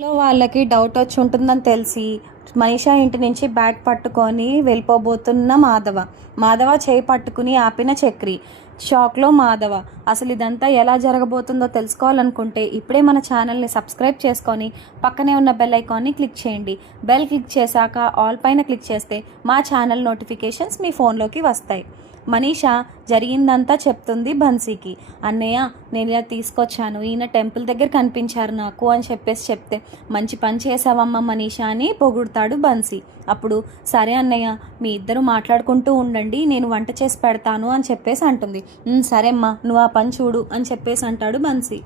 లో వాళ్ళకి డౌట్ వచ్చి ఉంటుందని తెలిసి మనీషా ఇంటి నుంచి బ్యాగ్ పట్టుకొని వెళ్ళిపోబోతున్న మాధవ చేయి పట్టుకుని ఆపిన చక్రి. షాక్లో మాధవ. అసలు ఇదంతా ఎలా జరగబోతుందో తెలుసుకోవాలనుకుంటే ఇప్పుడే మన ఛానల్ని సబ్స్క్రైబ్ చేసుకొని పక్కనే ఉన్న బెల్ ఐకాన్ని క్లిక్ చేయండి. బెల్ క్లిక్ చేశాక ఆల్ పైన క్లిక్ చేస్తే మా ఛానల్ నోటిఫికేషన్స్ మీ ఫోన్లోకి వస్తాయి. మనీషా జరిగిందంతా చెప్తుంది బన్సీకి. అన్నయ్య, నేను ఇలా తీసుకొచ్చాను, ఈయన టెంపుల్ దగ్గర కనిపించారు నాకు అని చెప్తే మంచి పని చేసావమ్మ మనీషా అని పొగుడతాడు బన్సీ. అప్పుడు సరే అన్నయ్య, మీ ఇద్దరు మాట్లాడుకుంటూ ఉండండి, నేను వంట చేసి పెడతాను అని అంటుంది. సరేమ్మా, నువ్వు ఆ పని చూడు అని అంటాడు బన్సీ.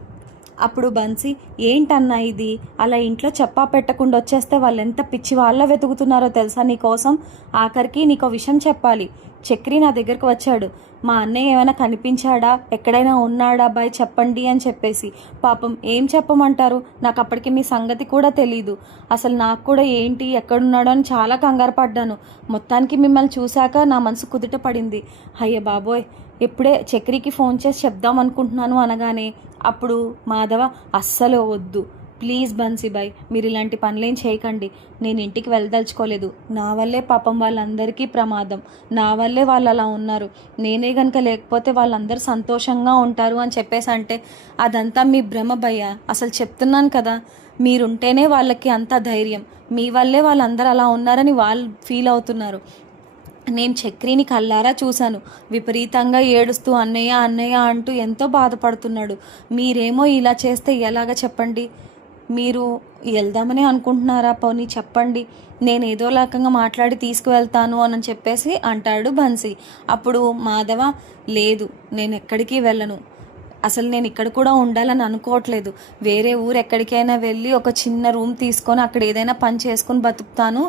అప్పుడు బన్సీ, ఏంటన్నా ఇది, అలా ఇంట్లో చెప్పా పెట్టకుండా వచ్చేస్తే వాళ్ళు ఎంత పిచ్చి వాళ్ళ వెతుకుతున్నారో తెలుసా నీకోసం. ఆఖరికి నీకో విషయం చెప్పాలి. చక్రి నా దగ్గరకు వచ్చాడు, మా అన్నయ్య ఏమైనా కనిపించాడా, ఎక్కడైనా ఉన్నాడా బాయ్ చెప్పండి అని పాపం ఏం చెప్పమంటారు, నాకు అప్పటికి మీ సంగతి కూడా తెలీదు. అసలు నాకు కూడా ఏంటి ఎక్కడున్నాడో అని చాలా కంగారు పడ్డాను. మొత్తానికి మిమ్మల్ని చూశాక నా మనసు కుదుట పడింది. అయ్య బాబోయ్, ఎప్పుడే చక్రికి ఫోన్ చేసి చెప్దాం అనుకుంటున్నాను అనగానే అప్పుడు మాధవ, అస్సలు వద్దు ప్లీజ్ బన్సీబాయ్, మీరు ఇలాంటి పనులేం చేయకండి, నేను ఇంటికి వెళ్ళదలుచుకోలేదు, నా వల్లే పాపం వాళ్ళందరికీ ప్రమాదం, నా వల్లే వాళ్ళు అలా ఉన్నారు, నేనే కనుక లేకపోతే వాళ్ళందరూ సంతోషంగా ఉంటారు అని అంటే అదంతా మీ భ్రమ భయ్య, అసలు చెప్తున్నాను కదా, మీరుంటేనే వాళ్ళకి అంత ధైర్యం, మీ వల్లే వాళ్ళందరూ అలా ఉన్నారని వాళ్ళు ఫీల్ అవుతున్నారు. నేను చక్రిని కల్లారా చూశాను, విపరీతంగా ఏడుస్తూ అన్నయ్య అన్నయ్య అంటూ ఎంతో బాధపడుతున్నాడు. మీరేమో ఇలా చేస్తే ఎలాగ చెప్పండి, మీరు వెళ్దామని అనుకుంటున్నారా, పోనీ చెప్పండి, నేను ఏదో రకంగా మాట్లాడి తీసుకువెళ్తాను అని అంటాడు బన్సీ. అప్పుడు మాధవ, లేదు నేను ఎక్కడికి వెళ్ళను, అసలు నేను ఇక్కడ కూడా ఉండాలని అనుకోవట్లేదు, వేరే ఊరు ఎక్కడికైనా వెళ్ళి ఒక చిన్న రూమ్ తీసుకొని అక్కడ ఏదైనా పని చేసుకొని బతుకుతాను,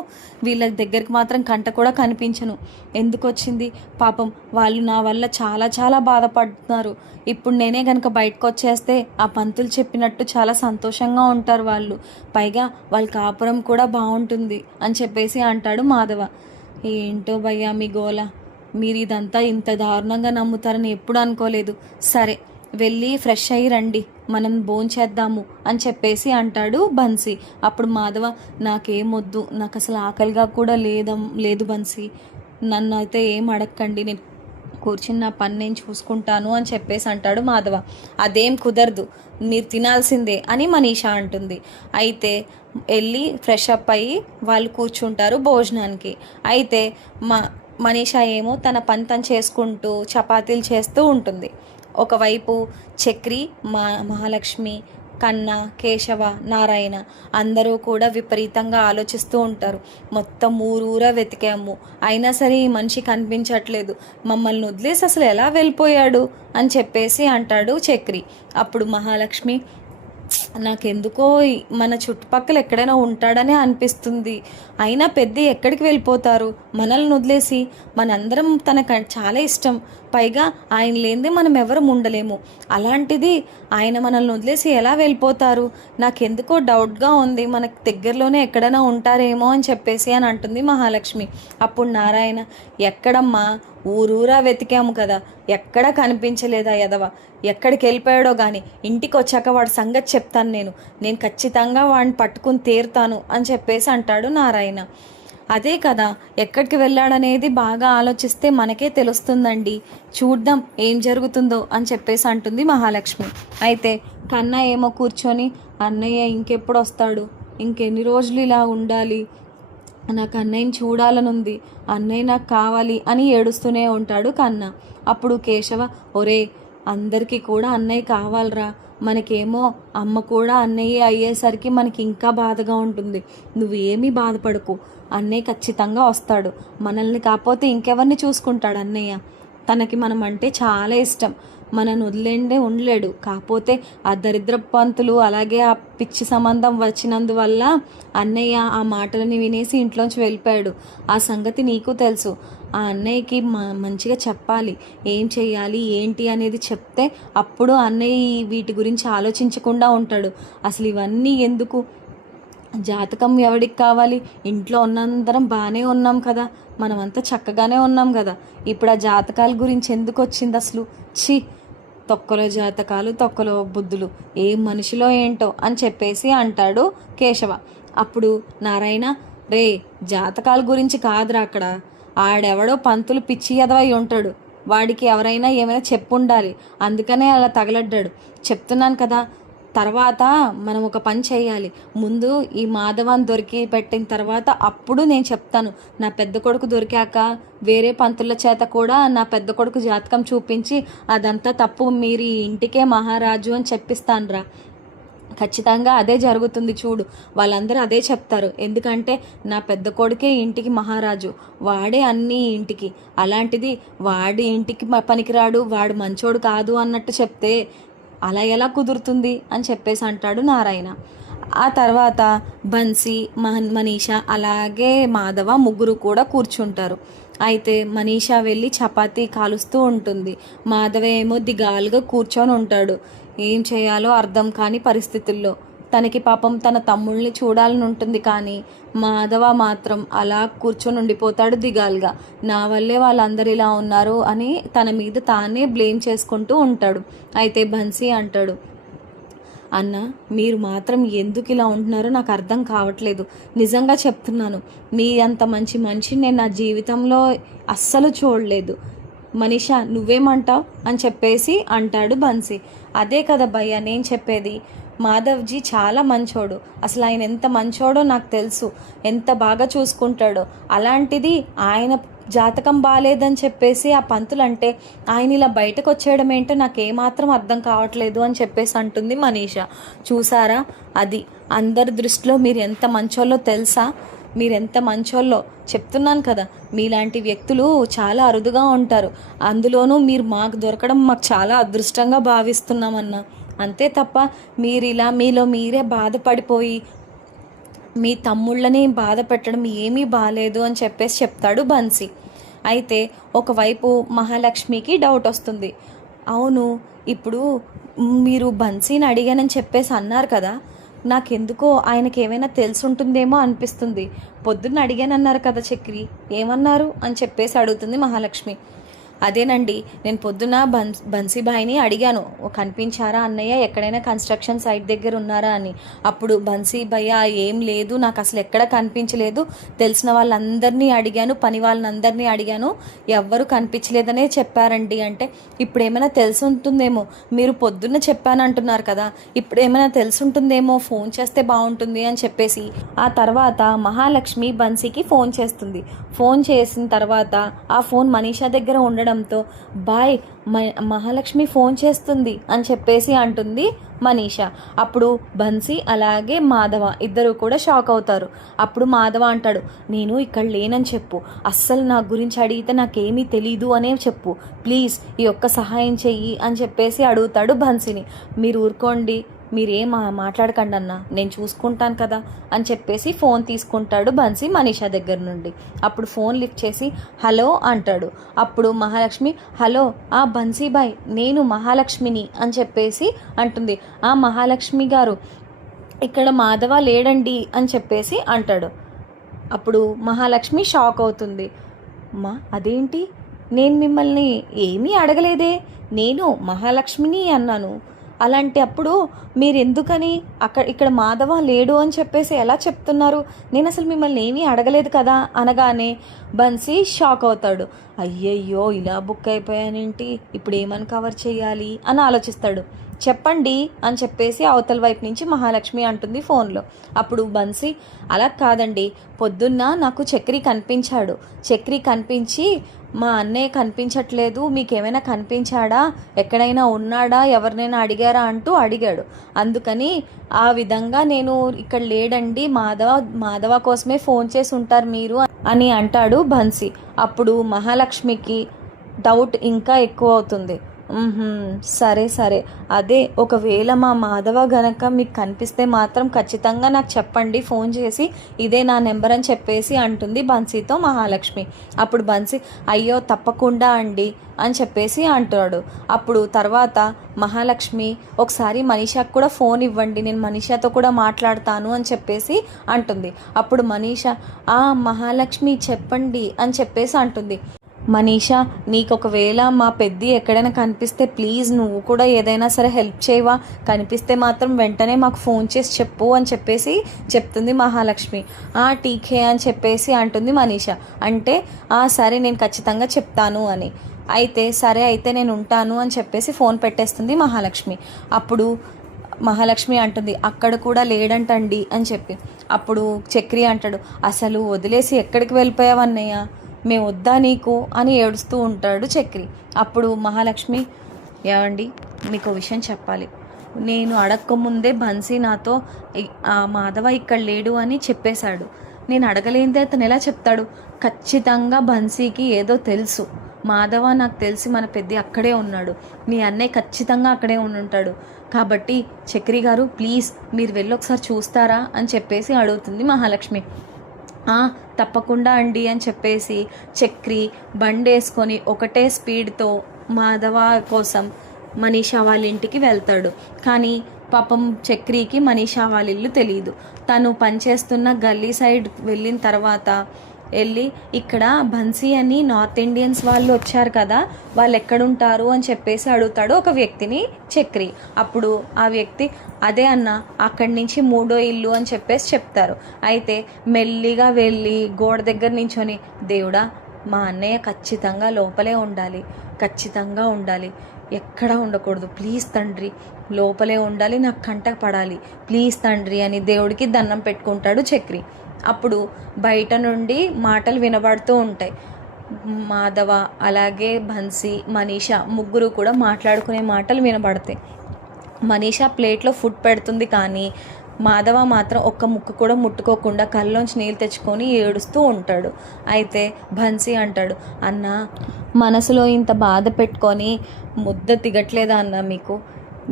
వీళ్ళ దగ్గరికి మాత్రం కంట కూడా కనిపించను. ఎందుకు వచ్చింది పాపం, వాళ్ళు నా వల్ల చాలా చాలా బాధపడుతున్నారు. ఇప్పుడు నేనే కనుక బయటకు వచ్చేస్తే ఆ పంతులు చెప్పినట్టు చాలా సంతోషంగా ఉంటారు వాళ్ళు, పైగా వాళ్ళ కాపురం కూడా బాగుంటుంది అని అంటాడు మాధవ. ఏంటో భయ్యా మీ గోల, మీరు ఇదంతా ఇంత దారుణంగా నమ్ముతారని ఎప్పుడు అనుకోలేదు. సరే వెళ్ళి ఫ్రెష్ అయ్యి రండి, మనం భోంచేద్దాము అని అంటాడు బన్సీ. అప్పుడు మాధవ, నాకేమొద్దు, నాకు అసలు ఆకలిగా కూడా లేదు బన్సీ, నన్ను అయితే ఏం అడగకండి, నేను కూర్చుని నా పని నేను చూసుకుంటాను అని అంటాడు మాధవ. అదేం కుదరదు, మీరు తినాల్సిందే అని మనీషా అంటుంది. అయితే వెళ్ళి ఫ్రెష్ అప్ అయ్యి వాళ్ళు కూర్చుంటారు భోజనానికి. అయితే మనీషా ఏమో తన పని తను చేసుకుంటూ చపాతీలు చేస్తూ ఉంటుంది. ఒకవైపు చక్రి, మహాలక్ష్మి, కన్న, కేశవ, నారాయణ అందరూ కూడా విపరీతంగా ఆలోచిస్తూ ఉంటారు. మొత్తం ఊరూరా వెతికాము, అయినా సరే ఈ మనిషి కనిపించట్లేదు, మమ్మల్ని వదిలేసి అసలు ఎలా వెళ్ళిపోయాడు అని అంటాడు చక్రి. అప్పుడు మహాలక్ష్మి, నాకెందుకో మన చుట్టుపక్కల ఎక్కడైనా ఉంటాడనే అనిపిస్తుంది, అయినా పెద్ద ఎక్కడికి వెళ్ళిపోతారు మనల్ని వదిలేసి, మనందరం తనకు చాలా ఇష్టం, పైగా ఆయన లేనిదే మనం ఎవరం ఉండలేము, అలాంటిది ఆయన మనల్ని వదిలేసి ఎలా వెళ్ళిపోతారు, నాకెందుకో డౌట్గా ఉంది, మనకు దగ్గరలోనే ఎక్కడైనా ఉంటారేమో అని అంటుంది మహాలక్ష్మి. అప్పుడు నారాయణ, ఎక్కడమ్మా, ఊరూరా వెతికాము కదా, ఎక్కడా కనిపించలేదా ఎదవ, ఎక్కడికి వెళ్ళిపోయాడో కానీ, ఇంటికి వచ్చాక వాడి సంగతి చెప్తాను, నేను ఖచ్చితంగా వాడిని పట్టుకుని తీరుతాను అని అంటాడు నారాయణ. అదే కదా, ఎక్కడికి వెళ్ళాడనేది బాగా ఆలోచిస్తే మనకే తెలుస్తుందండి, చూద్దాం ఏం జరుగుతుందో అని అంటుంది మహాలక్ష్మి. అయితే కన్న ఏమో కూర్చొని, అన్నయ్య ఇంకెప్పుడు వస్తాడు, ఇంకెన్ని రోజులు ఇలా ఉండాలి, నాకు అన్నయ్యని చూడాలనుంది, అన్నయ్య నాకు కావాలి అని ఏడుస్తూనే ఉంటాడు కన్న. అప్పుడు కేశవ, ఒరే అందరికీ కూడా అన్నయ్య కావాలరా, మనకేమో అమ్మ కూడా అన్నయ్య అయ్యేసరికి మనకి ఇంకా బాధగా ఉంటుంది, నువ్వు ఏమీ బాధపడకు, అన్నయ్య ఖచ్చితంగా వస్తాడు, మనల్ని కాకపోతే ఇంకెవరిని చూసుకుంటాడు అన్నయ్య, తనకి మనం అంటే చాలా ఇష్టం, మనను వదిలేండే ఉండలేడు, కాకపోతే ఆ దరిద్ర పంతులు అలాగే ఆ పిచ్చి సంబంధం వచ్చినందువల్ల అన్నయ్య ఆ మాటలని వినేసి ఇంట్లోంచి వెళ్ళిపోయాడు, ఆ సంగతి నీకు తెలుసు, ఆ అన్నయ్యకి మంచిగా చెప్పాలి, ఏం చెయ్యాలి ఏంటి అనేది చెప్తే అప్పుడు అన్నయ్య వీటి గురించి ఆలోచించకుండా ఉంటాడు. అసలు ఇవన్నీ ఎందుకు, జాతకం ఎవడికి కావాలి, ఇంట్లో ఉన్నందరం బాగానే ఉన్నాం కదా, మనమంతా చక్కగానే ఉన్నాం కదా, ఇప్పుడు ఆ జాతకాల గురించి ఎందుకు వచ్చింది అసలు, ఛీ తొక్కలో జాతకాలు, తొక్కలో బుద్ధులు, ఏ మనిషిలో ఏంటో అని చెప్పేసి అంటాడు కేశవ. అప్పుడు నారాయణ, రే జాతకాల గురించి కాదురా అక్కడ, ఆడెవడో పంతులు పిచ్చి ఎదవై ఉంటాడు, వాడికి ఎవరైనా ఏమైనా చెప్పుండాలి, అందుకనే అలా తగలడ్డాడు. చెప్తున్నాను కదా, తర్వాత మనం ఒక పని చేయాలి. ముందు ఈ మాధవాన్ని దొరికి పెట్టిన తర్వాత అప్పుడు నేను చెప్తాను. నా పెద్ద కొడుకు దొరికాక వేరే పంతుల చేత కూడా నా పెద్ద కొడుకు జాతకం చూపించి అదంతా తప్పు, మీరు ఈ ఇంటికే మహారాజు అని చెప్పిస్తానురా. ఖచ్చితంగా అదే జరుగుతుంది చూడు, వాళ్ళందరూ అదే చెప్తారు. ఎందుకంటే నా పెద్ద కొడుకే ఇంటికి మహారాజు, వాడే అన్నీ ఇంటికి, అలాంటిది వాడి ఇంటికి పనికిరాడు, వాడు మంచోడు కాదు అన్నట్టు చెప్తే అలా ఎలా కుదురుతుంది అని చెప్పేసి అంటాడు నారాయణ. ఆ తర్వాత బన్సీ, మనీషా అలాగే మాధవ ముగ్గురు కూడా కూర్చుంటారు. అయితే మనీషా వెళ్ళి చపాతీ కాలుస్తూ ఉంటుంది. మాధవ ఏమో దిగాలుగా కూర్చొని ఉంటాడు. ఏం చేయాలో అర్థం కాని పరిస్థితుల్లో. తనకి పాపం తన తమ్ముళ్ళని చూడాలని ఉంటుంది, కానీ మాధవ మాత్రం అలా కూర్చొని ఉండిపోతాడు దిగాలుగా. నా వల్లే వాళ్ళందరూ ఇలా ఉన్నారు అని తన మీద తానే బ్లేమ్ చేసుకుంటూ ఉంటాడు. అయితే బన్సీ అంటాడు, అన్న మీరు మాత్రం ఎందుకు ఇలా ఉంటున్నారో నాకు అర్థం కావట్లేదు, నిజంగా చెప్తున్నాను. మీ అంత మంచి మనిషిని నేను నా జీవితంలో అస్సలు చూడలేదు. మనీషా నువ్వేమంటావు అని చెప్పేసి అంటాడు బన్సీ. అదే కదా భయ్య నేను చెప్పేది, మాధవ్జీ చాలా మంచోడు, అసలు ఆయన ఎంత మంచోడో నాకు తెలుసు, ఎంత బాగా చూసుకుంటాడో. అలాంటిది ఆయన జాతకం బాగాలేదని చెప్పేసి ఆ పంతులు అంటే ఆయన ఇలా బయటకు వచ్చేయడం ఏంటో నాకు ఏమాత్రం అర్థం కావట్లేదు అని చెప్పేసి అంటుంది మనీషా. చూసారా, అది అందరి దృష్టిలో మీరు ఎంత మంచోళ్ళో తెలుసా, మీరెంత మంచోళ్ళో చెప్తున్నాను కదా. మీలాంటి వ్యక్తులు చాలా అరుదుగా ఉంటారు, అందులోనూ మీరు మాకు దొరకడం మాకు చాలా అదృష్టంగా భావిస్తున్నామన్నా. అంతే తప్ప మీరు ఇలా మీలో మీరే బాధపడిపోయి మీ తమ్ముళ్ళని బాధ పెట్టడం ఏమీ బాగాలేదు అని చెప్పేసి చెప్తాడు బన్సీ. అయితే ఒకవైపు మహాలక్ష్మికి డౌట్ వస్తుంది. అవును, ఇప్పుడు మీరు బన్సీని అడిగానని చెప్పేసి అన్నారు కదా, నాకెందుకో ఆయనకి ఏమైనా తెలుసుంటుందేమో అనిపిస్తుంది. పొద్దున్న అడిగానన్నారు కదా చక్రి, ఏమన్నారు అని చెప్పేసి అడుగుతుంది మహాలక్ష్మి. అదేనండి, నేను పొద్దున బన్సీబాయిని అడిగాను, కనిపించారా అన్నయ్య, ఎక్కడైనా కన్స్ట్రక్షన్ సైట్ దగ్గర ఉన్నారా అని. అప్పుడు బన్సీభయ్య ఏం లేదు, నాకు అసలు ఎక్కడ కనిపించలేదు, తెలిసిన వాళ్ళందరినీ అడిగాను, పని వాళ్ళందరినీ అడిగాను, ఎవ్వరూ కనిపించలేదనే చెప్పారండి. అంటే ఇప్పుడు ఏమైనా తెలిసి ఉంటుందేమో, మీరు పొద్దున్న చెప్పానంటున్నారు కదా, ఇప్పుడు ఏమైనా తెలిసి ఉంటుందేమో, ఫోన్ చేస్తే బాగుంటుంది అని చెప్పేసి ఆ తర్వాత మహాలక్ష్మి బన్సీకి ఫోన్ చేస్తుంది. ఫోన్ చేసిన తర్వాత ఆ ఫోన్ మనీషా దగ్గర ఉండడంతో బాయ్ మహాలక్ష్మి ఫోన్ చేస్తుంది అని చెప్పేసి అంటుంది మనీషా. అప్పుడు బన్సీ అలాగే మాధవ ఇద్దరు కూడా షాక్ అవుతారు. అప్పుడు మాధవ అంటాడు, నేను ఇక్కడ లేనని చెప్పు, అస్సలు నా గురించి అడిగితే నాకేమీ తెలీదు అనే చెప్పు, ప్లీజ్ ఈ ఒక్క సహాయం చెయ్యి అని చెప్పేసి అడుగుతాడు బన్సీని. మీరు ఊరుకోండి, మీరేం మాట్లాడకండి అన్న, నేను చూసుకుంటాను కదా అని చెప్పేసి ఫోన్ తీసుకుంటాడు బన్సీ మనీషా దగ్గర నుండి. అప్పుడు ఫోన్ లిఫ్ట్ చేసి హలో అంటాడు. అప్పుడు మహాలక్ష్మి, హలో బన్సీబాయ్, నేను మహాలక్ష్మిని అని చెప్పేసి అంటుంది. మహాలక్ష్మి గారు, ఇక్కడ మాధవ లేడండి అని చెప్పేసి అంటాడు. అప్పుడు మహాలక్ష్మి షాక్ అవుతుంది. అదేంటి, నేను మిమ్మల్ని ఏమీ అడగలేదే, నేను మహాలక్ష్మిని అన్నాను, అలాంటి అప్పుడు మీరు ఎందుకని ఇక్కడ మాధవ లేడు అని చెప్పేసి ఎలా చెప్తున్నారు, నేను అసలు మిమ్మల్ని ఏమీ అడగలేదు కదా అనగానే బన్సీ షాక్ అవుతాడు. అయ్యయ్యో ఇలా బుక్ అయిపోయానేంటి, ఇప్పుడు ఏమని కవర్ చేయాలి అని ఆలోచిస్తాడు. చెప్పండి అని చెప్పేసి అవతల వైపు నుంచి మహాలక్ష్మి అంటుంది ఫోన్లో. అప్పుడు బన్సీ, అలా కాదండి, పొద్దున్న నాకు చక్రి కనిపించాడు, చక్రి కనిపించి మా అన్నయ్య కనిపించట్లేదు, మీకేమైనా కనిపించాడా, ఎక్కడైనా ఉన్నాడా, ఎవరినైనా అడిగారా అంటూ అడిగాడు, అందుకని ఆ విధంగా నేను ఇక్కడ లేడండి, మాధవ కోసమే ఫోన్ చేసి ఉంటారు మీరు అని అంటాడు బన్సీ. అప్పుడు మహాలక్ష్మికి డౌట్ ఇంకా ఎక్కువ అవుతుంది. సరే సరే, అదే ఒకవేళ మా మాధవ గనక మీకు కనిపిస్తే మాత్రం ఖచ్చితంగా నాకు చెప్పండి ఫోన్ చేసి, ఇదే నా నెంబర్ అని చెప్పేసి అంటుంది బన్సీతో మహాలక్ష్మి. అప్పుడు బన్సీ, అయ్యో తప్పకుండా అండి అని చెప్పేసి అంటాడు. అప్పుడు తర్వాత మహాలక్ష్మి, ఒకసారి మనీషాకు కూడా ఫోన్ ఇవ్వండి, నేను మనీషాతో కూడా మాట్లాడతాను అని చెప్పేసి అంటుంది. అప్పుడు మనీషా, మహాలక్ష్మి చెప్పండి అని చెప్పేసి అంటుంది. మనీషా, నీకు ఒకవేళ మా పెద్ది ఎక్కడైనా కనిపిస్తే ప్లీజ్ నువ్వు కూడా ఏదైనా సరే హెల్ప్ చేయవా? కనిపిస్తే మాత్రం వెంటనే మాకు ఫోన్ చేసి చెప్పు అని చెప్పేసి చెప్తుంది మహాలక్ష్మి. టీకే అని చెప్పేసి అంటుంది మనీషా. అంటే సరే నేను ఖచ్చితంగా చెప్తాను అని. అయితే సరే అయితే నేను ఉంటాను అని చెప్పేసి ఫోన్ పెట్టేస్తుంది మహాలక్ష్మి. అప్పుడు మహాలక్ష్మి అంటుంది అక్కడ కూడా లేడంటండి అని చెప్పి. అప్పుడు చక్రి అంటాడు, అసలు వదిలేసి ఎక్కడికి వెళ్ళిపోయావన్నయ్య, మేము వద్దా నీకు అని ఏడుస్తూ ఉంటాడు చక్రి. అప్పుడు మహాలక్ష్మి, ఏమండి మీకు విషయం చెప్పాలి, నేను అడగకముందే బన్సీ నాతో మాధవ ఇక్కడ లేడు అని చెప్పేశాడు. నేను అడగలేనిదే అతను ఎలా చెప్తాడు? ఖచ్చితంగా బన్సీకి ఏదో తెలుసు. మాధవ నాకు తెలిసి మన పెద్ద అక్కడే ఉన్నాడు, మీ అన్నయ్య ఖచ్చితంగా అక్కడే ఉంటాడు. కాబట్టి చక్రి గారు ప్లీజ్ మీరు వెళ్ళి ఒకసారి చూస్తారా అని చెప్పేసి అడుగుతుంది మహాలక్ష్మి. తప్పకుండా అండి అని చెప్పేసి చక్రి బండి వేసుకొని ఒకటే స్పీడ్తో మాధవ కోసం మనీషా వాళ్ళ ఇంటికి వెళ్తాడు. కానీ పాపం చక్రికి మనీషా వాళ్ళ ఇల్లు తెలియదు. తను పనిచేస్తున్న గల్లీ సైడ్ వెళ్ళిన తర్వాత వెళ్ళి ఇక్కడ బన్సీ అని నార్త్ ఇండియన్స్ వాళ్ళు వచ్చారు కదా, వాళ్ళు ఎక్కడుంటారు అని చెప్పేసి అడుగుతాడు ఒక వ్యక్తిని చక్రి. అప్పుడు ఆ వ్యక్తి అదే అన్న అక్కడి నుంచి 3వ ఇల్లు అని చెప్పేసి చెప్తారు. అయితే మెల్లిగా వెళ్ళి గోడ దగ్గర నించొని, దేవుడా మా అన్నయ్య ఖచ్చితంగా లోపలే ఉండాలి, ఖచ్చితంగా ఉండాలి, ఎక్కడా ఉండకూడదు, ప్లీజ్ తండ్రి లోపలే ఉండాలి, నాకు కంట పడాలి, ప్లీజ్ తండ్రి అని దేవుడికి దండం పెట్టుకుంటాడు చక్రి. అప్పుడు బయట నుండి మాటలు వినబడుతూ ఉంటాయి. మాధవ అలాగే బన్సీ మనీషా ముగ్గురు కూడా మాట్లాడుకునే మాటలు వినబడతాయి. మనీషా ప్లేట్లో ఫుడ్ పెడుతుంది, కానీ మాధవ మాత్రం ఒక్క ముక్క కూడా ముట్టుకోకుండా కళ్ళలోంచి నీళ్ళు తెచ్చుకొని ఏడుస్తూ ఉంటాడు. అయితే బన్సీ అంటాడు, అన్న మనసులో ఇంత బాధ పెట్టుకొని ముద్ద దిగట్లేదా అన్న మీకు?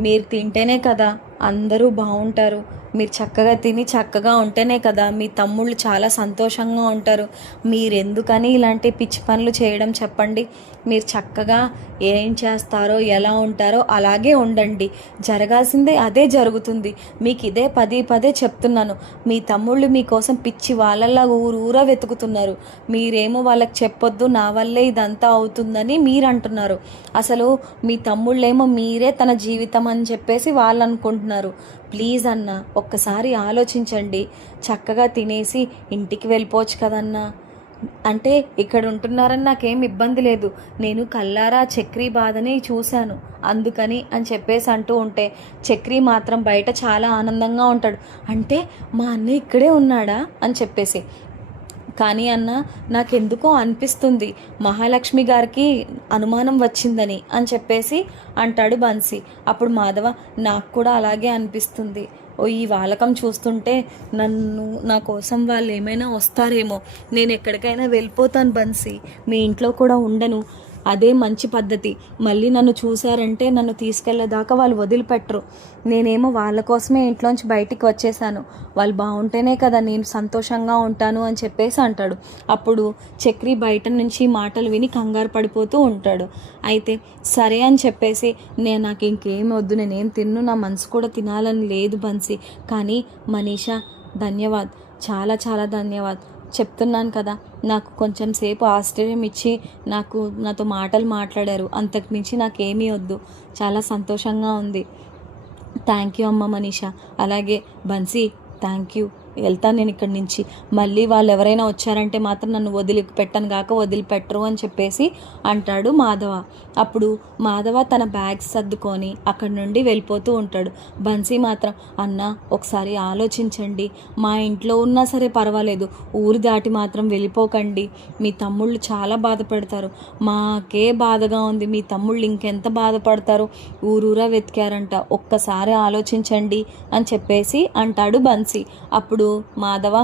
మీరు తింటేనే కదా అందరూ బాగుంటారు, మీరు చక్కగా తిని చక్కగా ఉంటేనే కదా మీ తమ్ముళ్ళు చాలా సంతోషంగా ఉంటారు. మీరు ఎందుకని ఇలాంటి పిచ్చి పనులు చేయడం చెప్పండి? మీరు చక్కగా ఏం చేస్తారో ఎలా ఉంటారో అలాగే ఉండండి, జరగాల్సిందే అదే జరుగుతుంది. మీకు ఇదే పదే చెప్తున్నాను. మీ తమ్ముళ్ళు మీకోసం పిచ్చి వాళ్ళలా ఊరూరా వెతుకుతున్నారు, మీరేమో వాళ్ళకి చెప్పొద్దు నా వల్లే ఇదంతా అవుతుందని మీరు అంటున్నారు. అసలు మీ తమ్ముళ్ళేమో మీరే తన జీవితం అని చెప్పేసి వాళ్ళు అనుకుంటున్నారు. ప్లీజ్ అన్న ఒక్కసారి ఆలోచించండి, చక్కగా తినేసి ఇంటికి వెళ్ళిపోవచ్చు కదన్నా. అంటే ఇక్కడ ఉంటున్నారని నాకేం ఇబ్బంది లేదు, నేను కల్లారా చక్రి బాధని చూశాను అందుకని అని చెప్పేసి అంటూ ఉంటే చక్రి మాత్రం బయట చాలా ఆనందంగా ఉంటాడు. అంటే మా అన్నయ్య ఇక్కడే ఉన్నాడా అని చెప్పేసి. కానీ అన్న నాకెందుకో అనిపిస్తుంది మహాలక్ష్మి గారికి అనుమానం వచ్చిందని అని చెప్పేసి అంటాడు బన్సీ. అప్పుడు మాధవ, నాకు కూడా అలాగే అనిపిస్తుంది, ఈ వాలకం చూస్తుంటే నా కోసం వాళ్ళు ఏమైనా వస్తారేమో, నేను ఎక్కడికైనా వెళ్ళిపోతాను బన్సీ, మీ ఇంట్లో కూడా ఉండను, అదే మంచి పద్ధతి. మళ్ళీ నన్ను చూశారంటే నన్ను తీసుకెళ్ళేదాకా వాళ్ళు వదిలిపెట్టరు. నేనేమో వాళ్ళ కోసమే ఇంట్లోంచి బయటికి వచ్చేసాను, వాళ్ళు బాగుంటేనే కదా నేను సంతోషంగా ఉంటాను అని చెప్పేసి అంటాడు. అప్పుడు చక్రి బయట నుంచి మాటలు విని కంగారు పడిపోతూ ఉంటాడు. అయితే సరే అని చెప్పేసి నాకు ఇంకేం వద్దు, నేనేం తిన్ను, నా మనసు కూడా తినాలని లేదు బన్సీ, కానీ మనీషా ధన్యవాద్, చాలా చాలా ధన్యవాద్, చెప్తున్నాను కదా నాకు కొంచెం సేపు ఆశ్చర్యం ఇచ్చి నాతో మాటలు మాట్లాడారు, అంతకుమించి నాకేమీ వద్దు, చాలా సంతోషంగా ఉంది. థ్యాంక్ యూ అమ్మ మనీషా. అలాగే బన్సీ థ్యాంక్ యూ, వెళ్తాను నేను ఇక్కడి నుంచి. మళ్ళీ వాళ్ళు ఎవరైనా వచ్చారంటే మాత్రం నన్ను వదిలిపెట్టను గాక వదిలిపెట్టరు అని చెప్పేసి అంటాడు మాధవ. అప్పుడు మాధవ తన బ్యాగ్స్ సర్దుకొని అక్కడి నుండి వెళ్ళిపోతూ ఉంటాడు. బన్సీ మాత్రం, అన్న ఒకసారి ఆలోచించండి, మా ఇంట్లో ఉన్నా సరే పర్వాలేదు, ఊరు దాటి మాత్రం వెళ్ళిపోకండి, మీ తమ్ముళ్ళు చాలా బాధపడతారు, మాకే బాధగా ఉంది, మీ తమ్ముళ్ళు ఇంకెంత బాధపడతారు, ఊరూరా వెతికారంట, ఒక్కసారి ఆలోచించండి అని చెప్పేసి అంటాడు బన్సీ. అప్పుడు మాధవ,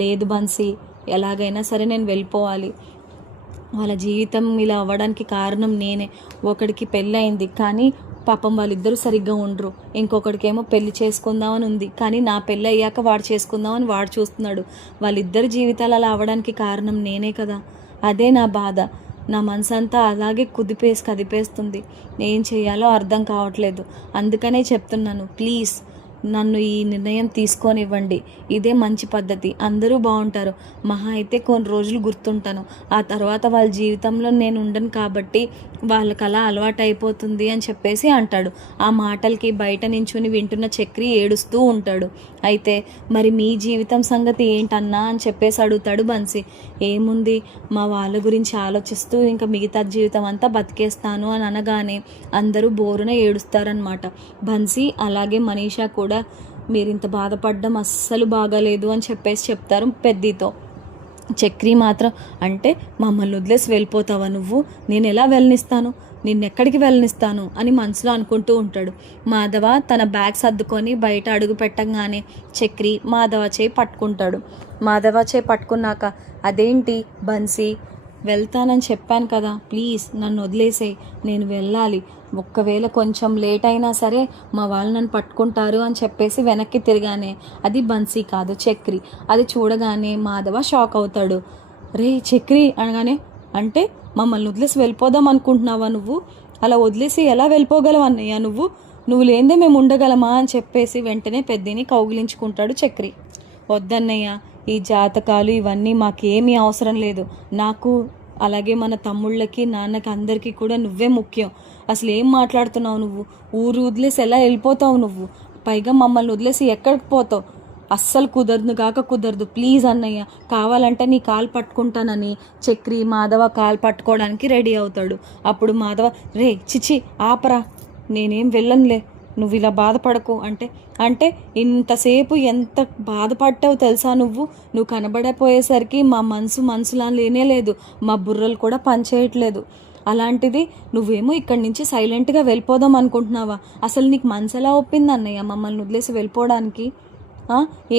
లేదు బన్సీ, ఎలాగైనా సరే నేను వెళ్ళిపోవాలి, వాళ్ళ జీవితం ఇలా అవ్వడానికి కారణం నేనే. ఒకడికి పెళ్ళయింది కానీ పాపం వాళ్ళిద్దరూ సరిగ్గా ఉండరు, ఇంకొకడికేమో పెళ్లి చేసుకుందామని ఉంది కానీ నా పెళ్ళి అయ్యాక వాడు చేసుకుందామని వాడు చూస్తున్నాడు, వాళ్ళిద్దరి జీవితాలు అలా అవ్వడానికి కారణం నేనే కదా, అదే నా బాధ, నా మనసు అంతా అలాగే కదిపేస్తుంది, ఏం చేయాలో అర్థం కావట్లేదు, అందుకనే చెప్తున్నాను, ప్లీజ్ నన్ను ఈ నిర్ణయం తీసుకొనివ్వండి, ఇదే మంచి పద్ధతి, అందరూ బాగుంటారు, మహా అయితే కొన్ని రోజులు గుర్తుంటాను, ఆ తర్వాత వాళ్ళ జీవితంలో నేను ఉండను కాబట్టి వాళ్ళకి అలా అలవాటు అయిపోతుంది అని చెప్పేసి అంటాడు. ఆ మాటలకి బయట నించుని వింటున్న చక్రి ఏడుస్తూ ఉంటాడు. అయితే మరి మీ జీవితం సంగతి ఏంటన్నా అని చెప్పేసి అడుగుతాడు బన్సీ. ఏముంది, మా వాళ్ళ గురించి ఆలోచిస్తూ ఇంకా మిగతా జీవితం అంతా బతికేస్తాను అని అనగానే అందరూ బోరున ఏడుస్తారనమాట. బన్సీ అలాగే మనీషా కూడా మీరు ఇంత బాధపడడం అస్సలు బాగాలేదు అని చెప్పేసి చెప్తారు పెద్దితో. చక్రి మాత్రం అంటే మమ్మల్ని వదిలేసి వెళ్ళిపోతావా నువ్వు, నేను ఎలా వెళ్ళనిస్తాను, నిన్నెక్కడికి వెళ్ళనిస్తాను అని మనసులో అనుకుంటూ ఉంటాడు. మాధవ తన బ్యాగ్ సర్దుకొని బయట అడుగు పెట్టంగానే చక్రి మాధవ చేయి పట్టుకుంటాడు. మాధవ చేయి పట్టుకున్నాక అదేంటి బన్సీ, వెళ్తానని చెప్పాను కదా, ప్లీజ్ నన్ను వదిలేసేయి, నేను వెళ్ళాలి, ఒక్కవేళ కొంచెం లేట్ అయినా సరే మా వాళ్ళు నన్ను పట్టుకుంటారు అని చెప్పేసి వెనక్కి తిరిగానే అది బన్సీ కాదు చక్రి. అది చూడగానే మాధవ షాక్ అవుతాడు. రే చక్రి అనగానే, అంటే మమ్మల్ని వదిలేసి వెళ్ళిపోదాం అనుకుంటున్నావా నువ్వు, అలా వదిలేసి ఎలా వెళ్ళిపోగలవు అన్నయ్య, నువ్వు లేదే మేము ఉండగలమా అని చెప్పేసి వెంటనే పెద్దిని కౌగిలించుకుంటాడు చక్రి. వద్దన్నయ్య, ఈ జాతకాలు ఇవన్నీ మాకేమీ అవసరం లేదు, నాకు అలాగే మన తమ్ముళ్ళకి నాన్నకి అందరికీ కూడా నువ్వే ముఖ్యం. అసలు ఏం మాట్లాడుతున్నావు నువ్వు, ఊరు వదిలేసి ఎలా వెళ్ళిపోతావు నువ్వు, పైగా మమ్మల్ని వదిలేసి ఎక్కడికి పోతావు, అస్సలు కుదరదు ప్లీజ్ అన్నయ్య, కావాలంటే నీ కాలు పట్టుకుంటానని చక్రి మాధవ కాలు పట్టుకోవడానికి రెడీ అవుతాడు. అప్పుడు మాధవ, రే చిచి ఆపరా, నేనేం వెళ్ళనులే, నువ్వు ఇలా బాధపడకు అంటే ఇంతసేపు ఎంత బాధపడ్డావు తెలుసా, నువ్వు కనబడపోయేసరికి మా మనసులా లేనే లేదు, మా బుర్రలు కూడా పనిచేయట్లేదు, అలాంటిది నువ్వేమో ఇక్కడి నుంచి సైలెంట్గా వెళ్ళిపోదాం అనుకుంటున్నావా, అసలు నీకు మనసు ఎలా ఒప్పింది అన్నయ్య మమ్మల్ని వదిలేసి వెళ్ళిపోవడానికి,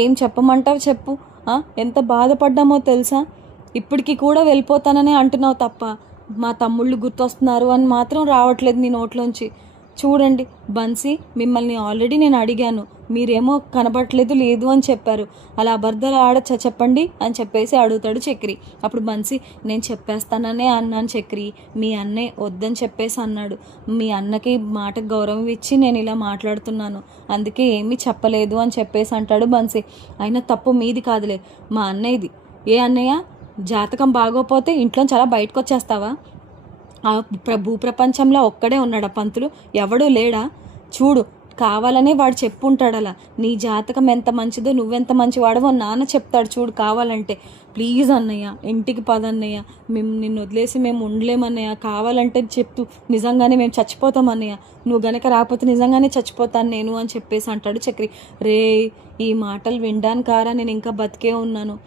ఏం చెప్పమంటావు చెప్పు, ఎంత బాధపడ్డామో తెలుసా, ఇప్పటికి కూడా వెళ్ళిపోతాననే అంటున్నావు తప్ప మా తమ్ముళ్ళు గుర్తొస్తున్నారు అని మాత్రం రావట్లేదు నీ నోట్లోంచి. చూడండి బన్సీ, మిమ్మల్ని ఆల్రెడీ నేను అడిగాను, మీరేమో కనబడట్లేదు లేదు అని చెప్పారు, అలా అబద్ధాలు ఆడచ్చా చెప్పండి అని చెప్పేసి అడుగుతాడు చక్రి. అప్పుడు బన్సీ, నేను చెప్పేస్తాననే అన్నాను చక్రి, మీ అన్నే వద్దని చెప్పేసి అన్నాడు, మీ అన్నకి మాటకు గౌరవం ఇచ్చి నేను ఇలా మాట్లాడుతున్నాను, అందుకే ఏమీ చెప్పలేదు అని చెప్పేసి అంటాడు బన్సీ. అయినా తప్పు మీది కాదులే, మా అన్నయ్యది. ఏ అన్నయ్య, జాతకం బాగోపోతే ఇంట్లోంచి అలా బయటకు వచ్చేస్తావా, ఆ భూప్రపంచంలో ఒక్కడే ఉన్నాడా పంతులు, ఎవడూ లేడా, చూడు కావాలనే వాడు చెప్పుంటాడు అలా, నీ జాతకం ఎంత మంచిదో నువ్వెంత మంచివాడవో నాన్న చెప్తాడు చూడు కావాలంటే, ప్లీజ్ అన్నయ్య ఇంటికి పదన్నయ్య, మేము నిన్ను వదిలేసి మేము ఉండలేమన్నయ్య, కావాలంటే చెప్పు, నిజంగానే మేము చచ్చిపోతాం అన్నయ్య, నువ్వు గనక రాకపోతే నిజంగానే చచ్చిపోతాను నేను అని చెప్పేసి అంటాడు చక్రి. రే ఈ మాటలు వినడానికారా నేను ఇంకా బతికే ఉన్నాను,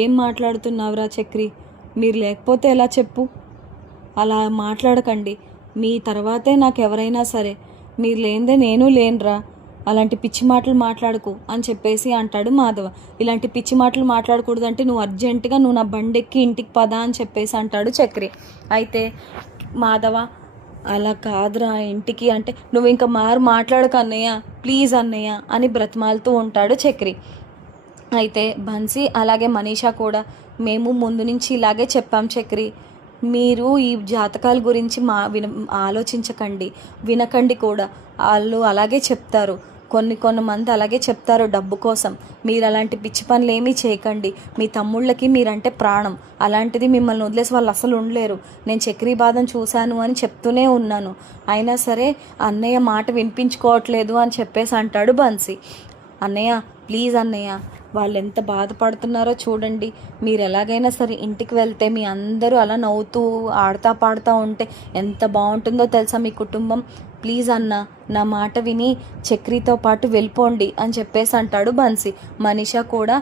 ఏం మాట్లాడుతున్నావురా చక్రి, మీరు లేకపోతే ఎలా చెప్పు, అలా మాట్లాడకండి, మీ తర్వాతే నాకు ఎవరైనా సరే, మీరు లేనిదే నేను లేనురా, అలాంటి పిచ్చి మాటలు మాట్లాడుకు అని చెప్పేసి అంటాడు మాధవ. ఇలాంటి పిచ్చి మాటలు మాట్లాడకూడదంటే నువ్వు అర్జెంటుగా నా బండెక్కి ఇంటికి పద అని చెప్పేసి అంటాడు చక్రి. అయితే మాధవ, అలా కాదురా ఇంటికి అంటే, నువ్వు ఇంకా మాట్లాడకు అన్నయ్య, ప్లీజ్ అన్నయ్య అని బ్రతిమాలుతూ ఉంటాడు చక్రి. అయితే బన్సీ అలాగే మనీషా కూడా, మేము ముందు నుంచి ఇలాగే చెప్పాం చక్రి, మీరు ఈ జాతకాల గురించి ఆలోచించకండి, వినకండి కూడా, వాళ్ళు అలాగే చెప్తారు, కొంతమంది అలాగే చెప్తారు డబ్బు కోసం, మీరు అలాంటి పిచ్చి పనులు ఏమీ చేయకండి, మీ తమ్ముళ్ళకి మీరంటే ప్రాణం, అలాంటిది మిమ్మల్ని వదిలేసి వాళ్ళు అసలు ఉండలేరు, నేను చక్రీ బాధను చూశాను అని చెప్తూనే ఉన్నాను, అయినా సరే అన్నయ్య మాట వినిపించుకోవట్లేదు అని చెప్పేసి అంటాడు బన్సీ. అన్నయ్య ప్లీజ్ అన్నయ్య, వాళ్ళు ఎంత బాధపడుతున్నారో చూడండి, మీరు ఎలాగైనా సరే ఇంటికి వెళ్తే మీ అందరూ అలా నవ్వుతూ ఆడుతూ పాడుతూ ఉంటే ఎంత బాగుంటుందో తెలుసా మీ కుటుంబం, ప్లీజ్ అన్న నా మాట విని చక్రితో పాటు వెళ్ళిపోండి అని చెప్పేసి అంటాడు బన్సీ. మనీషా కూడా,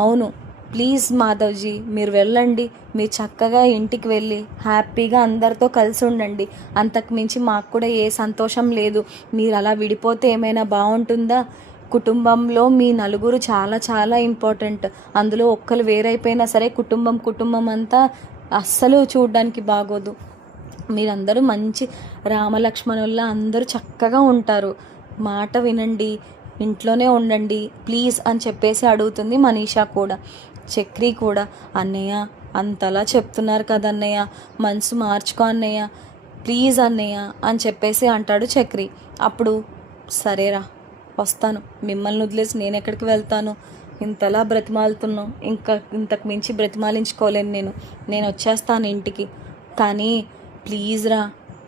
అవును ప్లీజ్ మాధవ్జీ మీరు వెళ్ళండి, మీరు చక్కగా ఇంటికి వెళ్ళి హ్యాపీగా అందరితో కలిసి ఉండండి, అంతకు మించి మాకు కూడా ఏ సంతోషం లేదు, మీరు అలా విడిపోతే ఏమైనా బాగుంటుందా, కుటుంబంలో మీ నలుగురు చాలా చాలా ఇంపార్టెంట్, అందులో ఒక్కరు వేరైపోయినా సరే కుటుంబం అంతా అస్సలు చూడడానికి బాగోదు, మీరందరూ మంచి రామలక్ష్మణుల్లా అందరూ చక్కగా ఉంటారు, మాట వినండి, ఇంట్లోనే ఉండండి ప్లీజ్ అని చెప్పేసి అడుగుతుంది మనీషా కూడా. చక్రి కూడా, అన్నయ్య అంతలా చెప్తున్నారు కదన్నయ్య, మనసు మార్చుకో అన్నయ్య, ప్లీజ్ అన్నయ్య అని చెప్పేసి అంటాడు చక్రి. అప్పుడు సరేరా వస్తాను, మిమ్మల్ని వదిలేసి నేను ఎక్కడికి వెళ్తాను, ఇంతలా బ్రతిమాలుతున్నావు, ఇంతకు మించి బ్రతిమాలించుకోలేను నేను వచ్చేస్తాను ఇంటికి. కానీ ప్లీజ్ రా,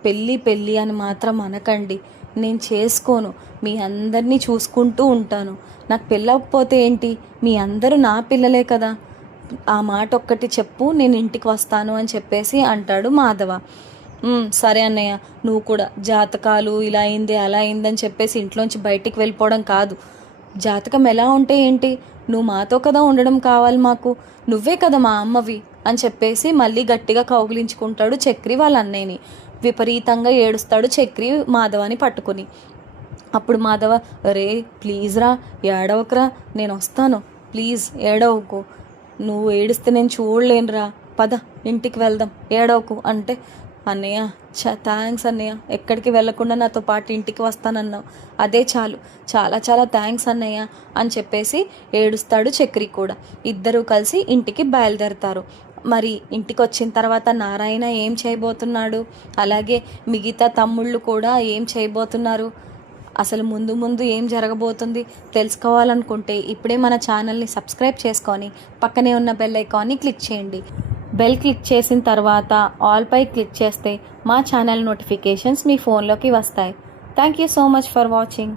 పెళ్ళి అని మాత్రం అనకండి, నేను చేసుకోను, మీ అందరినీ చూసుకుంటూ ఉంటాను, నాకు పెళ్ళవకపోతే ఏంటి, మీ అందరూ నా పిల్లలే కదా, ఆ మాట ఒక్కటి చెప్పు, నేను ఇంటికి వస్తాను అని చెప్పేసి అంటాడు మాధవ. సరే అన్నయ్య, నువ్వు కూడా జాతకాలు ఇలా అయింది అలా అయిందని చెప్పేసి ఇంట్లోంచి బయటికి వెళ్ళిపోవడం కాదు, జాతకం ఎలా ఉంటే ఏంటి, నువ్వు మాతో కదా ఉండడం కావాలి మాకు, నువ్వే కదా మా అమ్మవి అని చెప్పేసి మళ్ళీ గట్టిగా కౌగిలించుకుంటాడు చక్రి వాళ్ళ అన్నయ్యని. విపరీతంగా ఏడుస్తాడు చక్రి మాధవని పట్టుకుని. అప్పుడు మాధవ, రే ప్లీజ్ రా, ఏడవకురా, నేను వస్తాను, ప్లీజ్ ఏడవకు, నువ్వు ఏడిస్తే నేను చూడలేనురా, పద ఇంటికి వెళ్దాం, ఏడవకు అంటే, అన్నయ్య థ్యాంక్స్ అన్నయ్య, ఎక్కడికి వెళ్ళకుండా నాతో పాటు ఇంటికి వస్తానన్నావు, అదే చాలు, చాలా చాలా థ్యాంక్స్ అన్నయ్య అని చెప్పేసి ఏడుస్తాడు చక్రి కూడా. ఇద్దరూ కలిసి ఇంటికి బయలుదేరుతారు. మరి ఇంటికి వచ్చిన తర్వాత నారాయణ ఏం చేయబోతున్నాడు, అలాగే మిగతా తమ్ముళ్ళు కూడా ఏం చేయబోతున్నారు, అసలు ముందు ఏం జరగబోతుంది తెలుసుకోవాలనుకుంటే ఇప్పుడే మన ఛానల్ని సబ్స్క్రైబ్ చేసుకొని పక్కనే ఉన్న బెల్ ఐకాన్ని క్లిక్ చేయండి. బెల్ క్లిక్ చేసిన తర్వాత ఆల్పై క్లిక్ చేస్తే మా ఛానల్ నోటిఫికేషన్స్ మీ ఫోన్లోకి వస్తాయి. Thank you so much for watching.